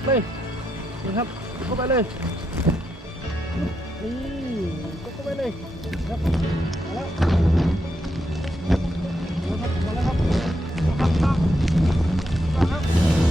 กเลยนี่ครับเข้าไปเลยนี่กเข้าไปเลยครับมาแล้วมาแล้วครับมาแล้วครับมาครับมาครับ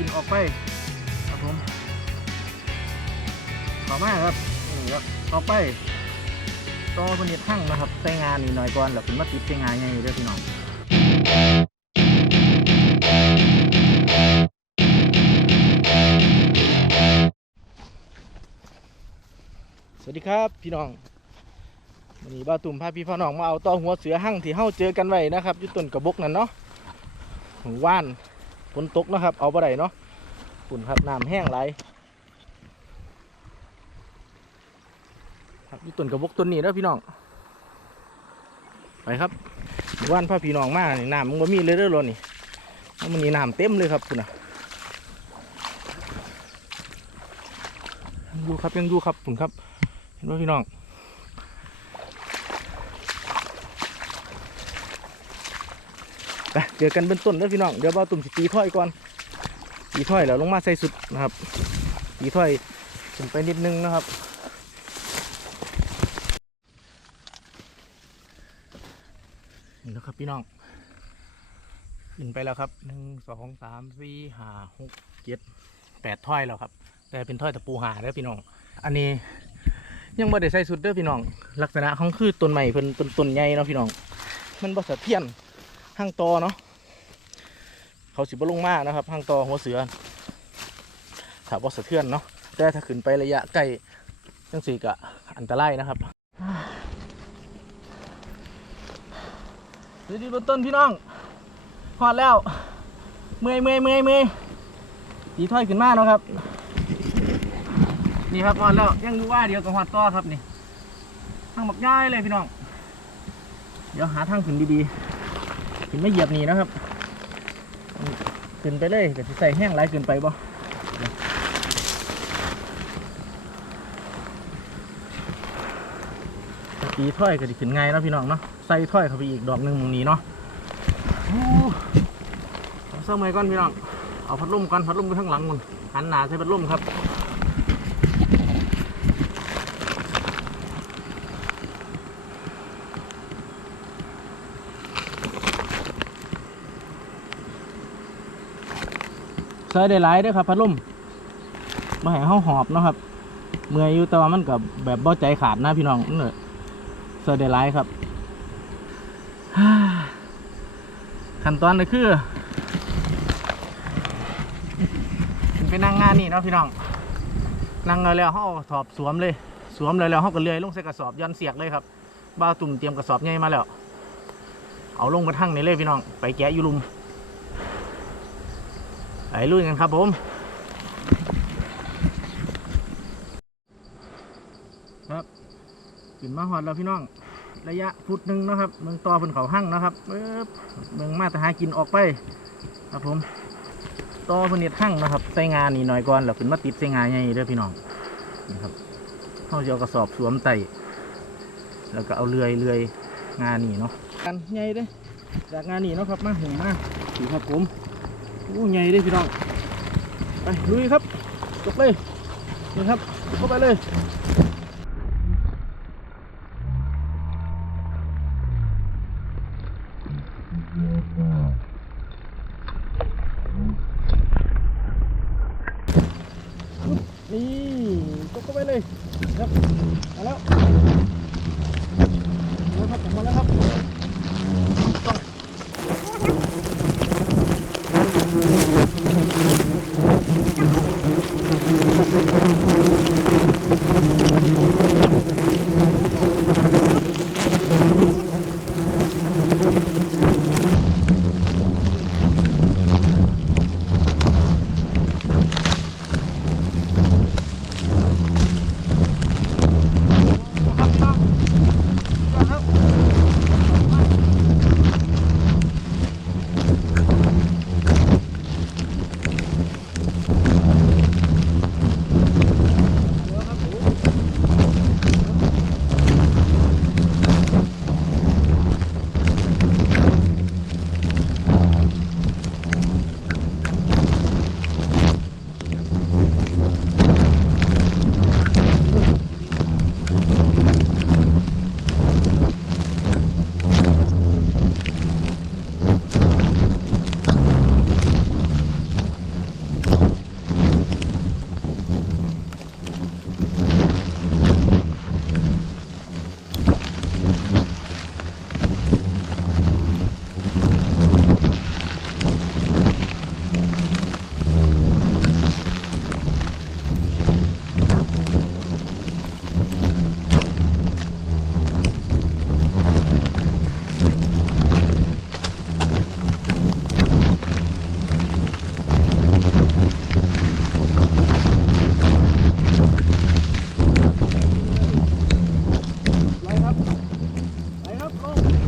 กินออกไปครับผมต่อมาครับนี่ครับต่อไปต่อบนเน็ตห้างนะครับใส่งานนี่หน่อยก่อนแล้วคุณมาติดใส่งานไงเด้อพี่น้องสวัสดีครับพี่น้องวันนี้บ้าตุ่มพาพี่พ่อน้องมาเอาต่อหัวเสือหั่งที่เฮาเจอกันไว้นะครับอยู่ต้นกระบกนั่นเนาะของว่าน ฝนตกนะครับ เอาบ่ได้เนาะฝุ่นครับน้ำแห้งไหลครับอยู่ต้นกระบกต้นนี้แล้วพี่น้องไปครับว่านพาพี่น้องมานี่น้ำมันบ่มีเลยเด้อรถนี่เพราะมันนี่น้ำเต็มเลยครับคุณน่ะยังอยู่ครับยังอยู่ครับฝุ่นครับ เห็นไหมพี่น้อง ไปเจอกันเป็นต้นเด้อพี่น้องเดี๋ยวเบาตุ่มสีถ้อยก่อนตีถ้อยแล้วลงมาใส่สุดนะครับตีถ้อยขึ้นไปนิดนึงนะครับนี่นะครับพี่น้องขึ้นไปแล้วครับหนึ่งสองสามสี่ห้าหกเจ็ดแปดถ้อยแล้วครับแต่เป็นถ้อยตะปูหาเด้อพี่น้อง อันนี้ยังไม่ได้ใส่สุดเด้อพี่น้อง ลักษณะของคือต้นใหม่เพิ่นต้นต้นใหญ่เนาะพี่น้อง มันบ่เสถียรห้างตอเนาะ เขาสิบลงมานะครับห้างต่อหัวเสือถ้าว่าสะเทือนเนาะแต่ถ้าขึ้นไประยะใกล้จังสี่กะอันตรายนะครับดีดีบนต้นพี่น้องพอดแล้วเมยเมยเมยเมยตีถ้อยขึ้นมาเนะครับ นี่ครับพอดแล้วยังอยู่ว่าเดียวกับหอดต่อครับนี่ทางบักย่ายเลยพี่น้อง เดี๋ยวหาทางขึ้นดีๆขึ้นไม่เหยียบหนีนะครับ ขึ้นไปเลยก็จะใส่แห้งไรเกินไปบ่ตีถ้อยก็จะขึ้นง่ายเนาะพี่น้องเนาะใส่ถ้อยเข้าไปอีกดอกหนึ่งตรงนี้เนาะเอาเสื้อไม้ก่อนพี่น้องเอาพัดลมก่อนพัดลมไปข้างหลังมึงหันหนาใส่พัดลมครับ ใส่ได้หลายด้อครับพัดลมมาให้เฮาหอบเนาะครับ เมื่อยอยู่แต่ว่ามันกับแบบเบ้าใจขาดนะพี่น้องนั่นแหละใส่ได้หลายครับขั้นตอนก็คือไปนั่งงานนี่เนาะพี่น้องนั่งแล้วแล้วเขาเอถอบสวมเลย สวมเลยแล้วเขาก็เลื่อยลงใส่กระสอบย้อนเสียกเลยครับบ้าตุ่มเตรียมกระสอบใหญ่มาแล้ว เอาลงมาทั้งในเลยพี่น้อง ไปแกะยู่ลุม ไปลุยกันครับผมครับขึ้นมาหอดแล้วพี่น้อง ระยะฟุตหนึ่งนะครับเมืองต่อบนเขาหั่งนะครับเอิบเมืองมาแต่หากินออกไป ครับผมต่อบนเน็ตหั่งนะครับใส่งานนี่หน่อยก่อนแล้วขึ้นมาติดใส่งานใหญ่เด้อพี่น้องนี่ครับเขาจะเอากระสอบสวมไต่แล้วก็เอาเลื่อยเลื่อยงานนี่เนาะกันใหญ่เด้จากงานนี่เนาะครับมาหุ่มมาสีครับผม อู้ใหญ่เลยพี่น้อง ไปลุยครับ จบเลยนี่ครับเข้าไปเลย up long.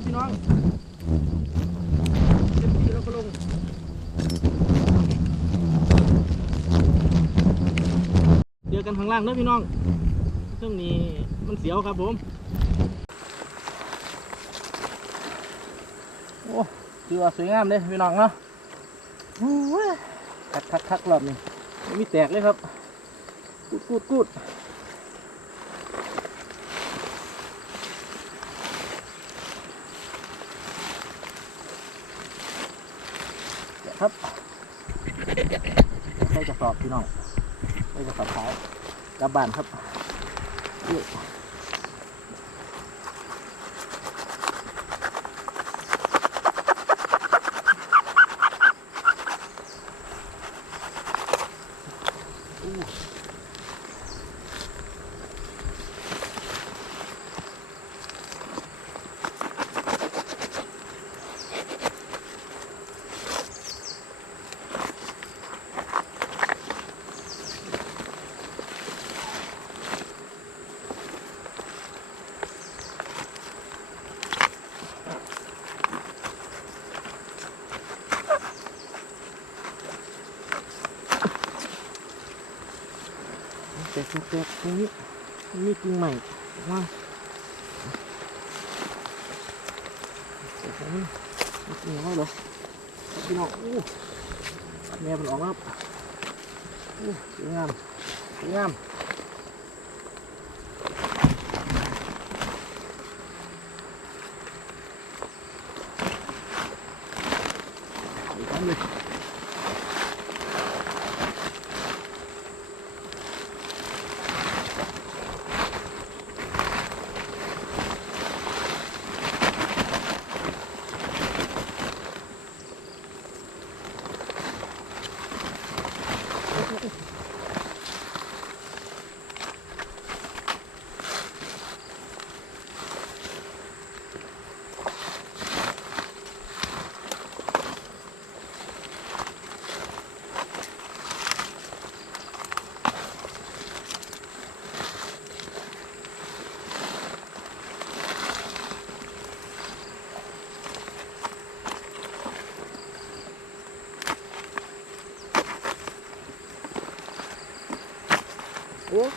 ครับพี่น้องเต็มที่แล้วก็ลงเจอกันข้างล่างเด้อพี่น้องเครื่องนี้มันเสียวครับผมโอ้ถือว่าสวยงามเลยพี่น้องเนาะโอ้ยคักคักคักรอบนี้ไม่มีแตกเลยครับกูดกูดกูด ครับใส่กระสอบพี่น้องใส่กระสอบขายกลับบ้านครับนี่อู้แตกแตกตรงนี้ มีกิ่งใหม่ว่างแตกตรงนี้มีกิ่งอะไรเหรอพี่น้องอู้แม่ผมออกครับอู้สวยงามสวยงาม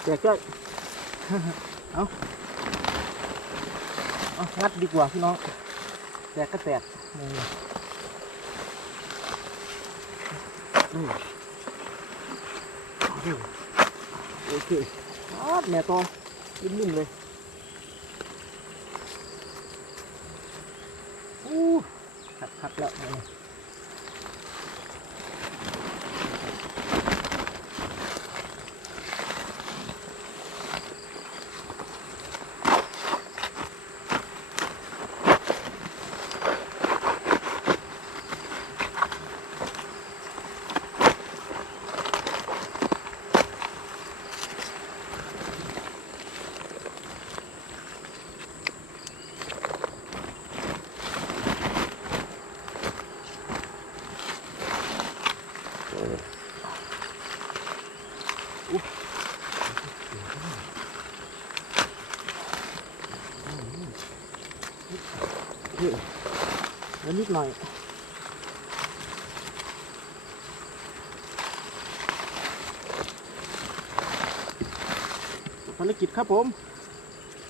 แตกจ้อยเอาเอางัดดีกว่าพี่น้องแตกก็แตกนี่โอเคอาดแม่ตัวนิ่มๆเลยอู้ขัดขัดๆแล้ว โอ้ยนิดหน่อยภารกิจครับผม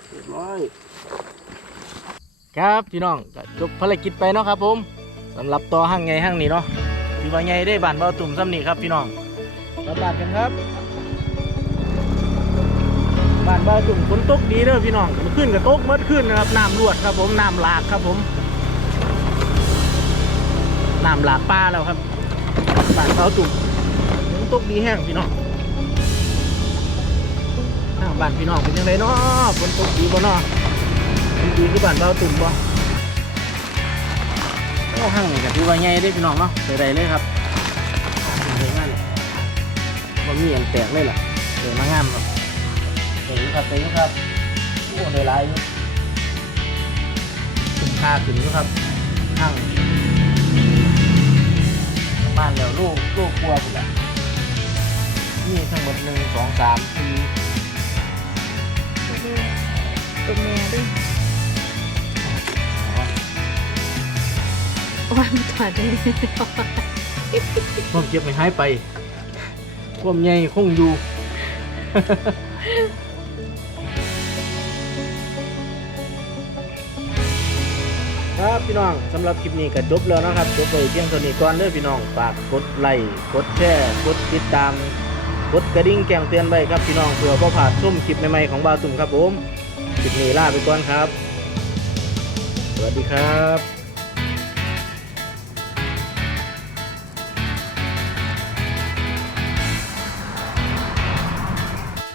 เรียบร้อย ครับพี่น้องก็จบภารกิจไปเนาะครับผมสำหรับต่อห้างไงห้างนี้เนาะ ถือว่าไงได้บานเบาตุ่มซ้ำนี่ครับพี่น้องกลับบ้านกันครับบ้านเบาตุ่มฝนตกดีเด้อพี่น้องขึ้นกับตกเมื่อขึ้นนะครับน้ำรวดครับผมน้ำหลากครับผมน้ำหลากป้าแล้วครับบ้านเขาตุ่มฝนตกดีแห้งพี่น้องบ้านพี่น้องเป็นยังไงเนาะฝนตกดีบ่เนาะดีคือบ้านเราตุ่มบ่ โอ้ห้างนี่ก็ถือว่าใหญ่เด้พี่น้องเนาะไปได้เลยครับเห็นงั้นบ่มีอันแตกเลยล่ะเดี๋ยวมางามครับเต็งครับเต็งครับโอ้ได้หลายอยู่ขึ้นค่าขึ้นอยู่ครับทั้งบ้านแล้วลูกลูกกลัวผมละนี่ทั้งหมดหนึ่งสองสามสี่ตัวแม่ด้วย ว่ามันถอดได้เลยความเจ็บไม่หายไป ความใหญ่คงอยู่ ครับพี่น้องสำหรับคลิปนี้ก็จบแล้วนะครับจบไปเพียงเท่านี้ก่อนเด้อพี่น้องฝากกดไลค์กดแชร์กดติดตามกดกระดิ่งแจ้งเตือนไว้ครับพี่น้องเพื่อบ่พลาดชุ่มคลิปใหม่ๆของบาวตุ่มครับผมคลิปนี้ลาไปก่อนครับ สวัสดีครับ